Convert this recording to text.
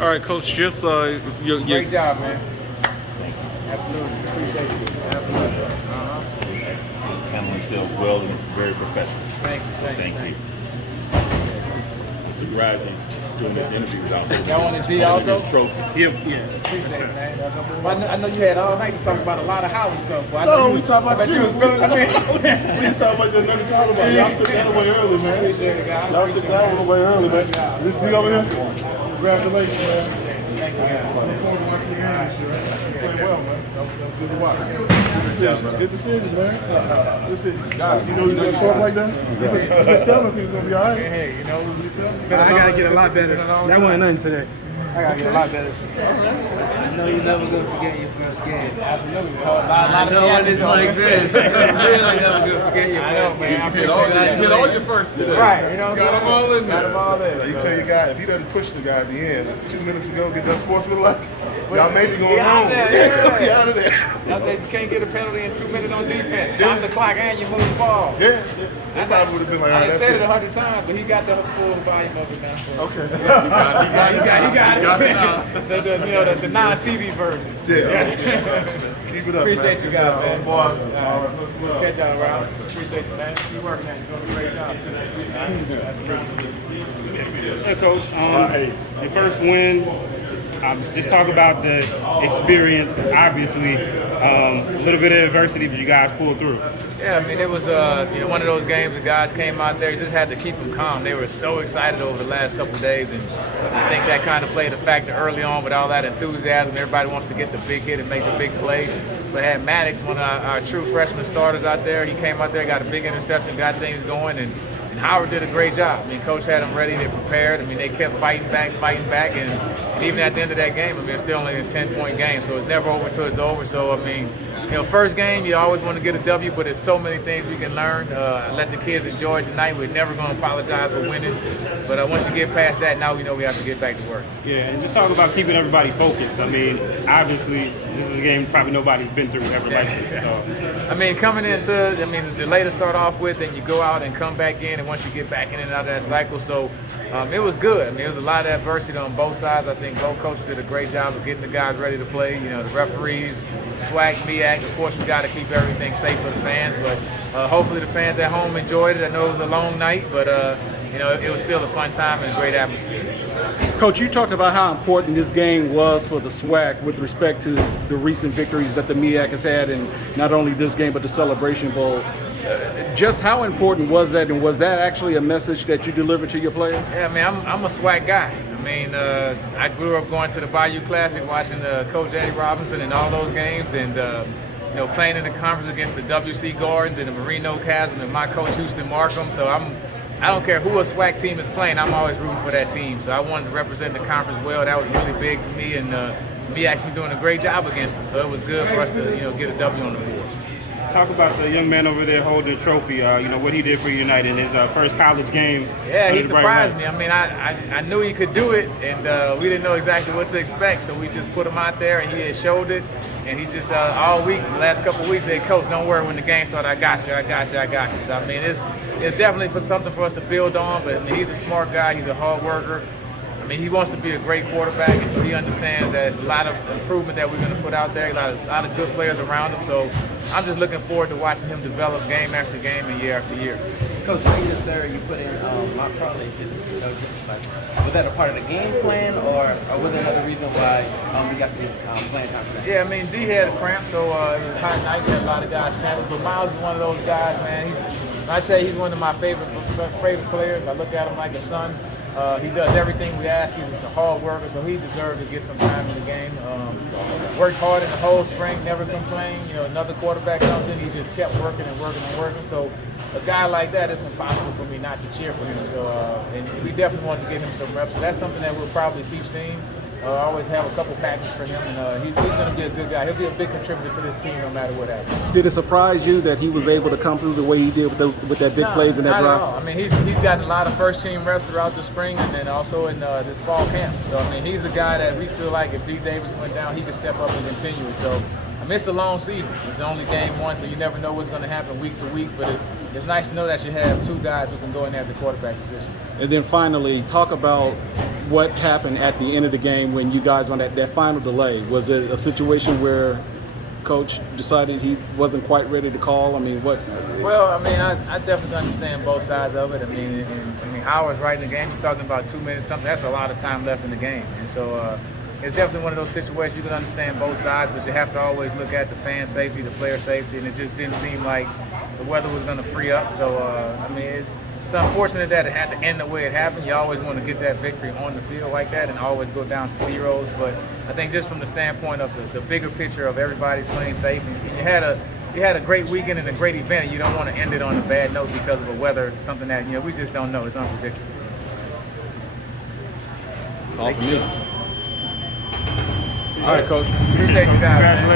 All right, Coach, just Great job, man. Absolutely. Appreciate you. Absolutely. Handle themselves well and very professional. Thank you. Thank you. I'm surprised you doing this interview without Y'all want a D also? his trophy. Yeah. Appreciate it, man. Well, I know you had all night to talk about a lot of Howard stuff, but No, we talking about you. was feeling it. We just talking about your nothing to talk about. Y'all took that away early, man. Appreciate it, guys. Y'all took that one away early, man. This D over here? Congratulations, man. Thank you, guys. Looking forward to watching your games this year, right? You played well, man. That was good to watch. Good decisions, man. Listen, you know you're going to show up like that? You been telling us he's going to be all right. Hey, you know, But I gotta get a lot better. That wasn't nothing today. I gotta get a lot better. I know you're never gonna forget your first game. Absolutely. I know when it's like this. I'm really never gonna forget your first game. you hit all your first today. Right, you know. Got them all in there. Got them all in. You tell your guy, if he doesn't push the guy at the end, 2 minutes ago, get that sportsmanlike, y'all may be going home. Be out of there. You can't get a penalty in 2 minutes on defense. Stop the clock and you move the ball. Yeah. That probably would have been like, all right, I that's said it it. 100 times, but he got the full volume of it now. So. Okay. He got it now. the non-TV version. Yeah. Keep it up, Appreciate man. you guys, man. Boy. Catch y'all around. Appreciate you, man. Keep working at it. You're doing a great job. Hey, Coach. Your first win. Just talk about the experience. Obviously, a little bit of adversity, but you guys pulled through. Yeah, I mean, it was one of those games. The guys came out there. You just had to keep them calm. They were so excited over the last couple of days, and I think that kind of played a factor early on with all that enthusiasm. Everybody wants to get the big hit and make the big play. But had Maddox, one of our true freshman starters out there. He came out there, got a big interception, got things going, and Howard did a great job. I mean, Coach had them ready, they prepared. I mean, they kept fighting back, and even at the end of that game, I mean, it's still only a 10-point game, so it's never over till it's over. So, I mean, first game, you always want to get a W, but there's so many things we can learn. Let the kids enjoy it tonight. We're never going to apologize for winning. But once you get past that, now we know we have to get back to work. Yeah, and just talk about keeping everybody focused. I mean, obviously, this is a game probably nobody's been through ever like this. So. I mean, coming into, the delay to start off with, and you go out and come back in, and once you get back in and out of that cycle. So it was good. I mean, it was a lot of adversity on both sides. I think both coaches did a great job of getting the guys ready to play. The referees, SWAC, MEAC. Of course, we got to keep everything safe for the fans, but hopefully the fans at home enjoyed it. I know it was a long night, but it was still a fun time and a great atmosphere. Coach, you talked about how important this game was for the SWAC with respect to the recent victories that the MEAC has had, and not only this game but the Celebration Bowl. Just how important was that, and was that actually a message that you delivered to your players? Yeah, I mean, I'm a SWAC guy. I mean, I grew up going to the Bayou Classic, watching Coach Eddie Robinson and all those games, and playing in the conference against the WC Gardens and the Marino Chasm and my coach Houston Markham. So I don't care who a SWAC team is playing, I'm always rooting for that team. So I wanted to represent the conference well. That was really big to me, and me actually doing a great job against it. So it was good for us to get a W on the board. Talk about the young man over there holding the trophy, what he did for you tonight in his first college game. Yeah, he surprised me. I mean, I knew he could do it, and we didn't know exactly what to expect, so we just put him out there, and he had showed it. And he's just all week, the last couple of weeks, said, Coach, don't worry, when the game starts, I got you. So, I mean, it's definitely something for us to build on, but I mean, he's a smart guy. He's a hard worker. I mean, he wants to be a great quarterback, and so he understands that it's a lot of improvement that we're going to put out there, a lot of good players around him. So I'm just looking forward to watching him develop game after game and year after year. Coach, when you just there, you put in mock parlay. Was that a part of the game plan, or was there another reason why we got the playing time for that? Yeah, I mean, D had a cramp, so it was a hot night. Had a lot of guys cramping, but Miles is one of those guys, man. I tell you, he's one of my favorite players. I look at him like a son. He does everything we ask him. He's a hard worker, so he deserves to get some time in the game. Worked hard in the whole spring, never complained. Another quarterback comes in, he just kept working and working and working. So a guy like that, it's impossible for me not to cheer for him. So and we definitely want to give him some reps. So that's something that we'll probably keep seeing. I always have a couple packages for him, and he's going to be a good guy. He'll be a big contributor to this team no matter what happens. Did it surprise you that he was able to come through the way he did with that big plays in that drive? Not at all. I mean, he's gotten a lot of first-team reps throughout the spring and then also in this fall camp. So, I mean, he's a guy that we feel like if B. Davis went down, he could step up and continue it. So, I mean, it's a long season. It's only game one, so you never know what's going to happen week to week. But it's nice to know that you have two guys who can go in there at the quarterback position. And then finally, talk about what happened at the end of the game when you guys on that final delay? Was it a situation where Coach decided he wasn't quite ready to call? I mean, what? Well, I mean, I definitely understand both sides of it. I mean, Howard's right in the game. You're talking about 2 minutes, something. That's a lot of time left in the game. And so it's definitely one of those situations you can understand both sides, but you have to always look at the fan safety, the player safety, and it just didn't seem like the weather was going to free up. So, I mean, it's unfortunate that it had to end the way it happened. You always want to get that victory on the field like that and always go down to zeros. But I think just from the standpoint of the bigger picture of everybody playing safe, and you had a great weekend and a great event, and you don't want to end it on a bad note because of the weather, something that, we just don't know. It's unpredictable. It's all for me. All right, Coach. Appreciate you guys, man.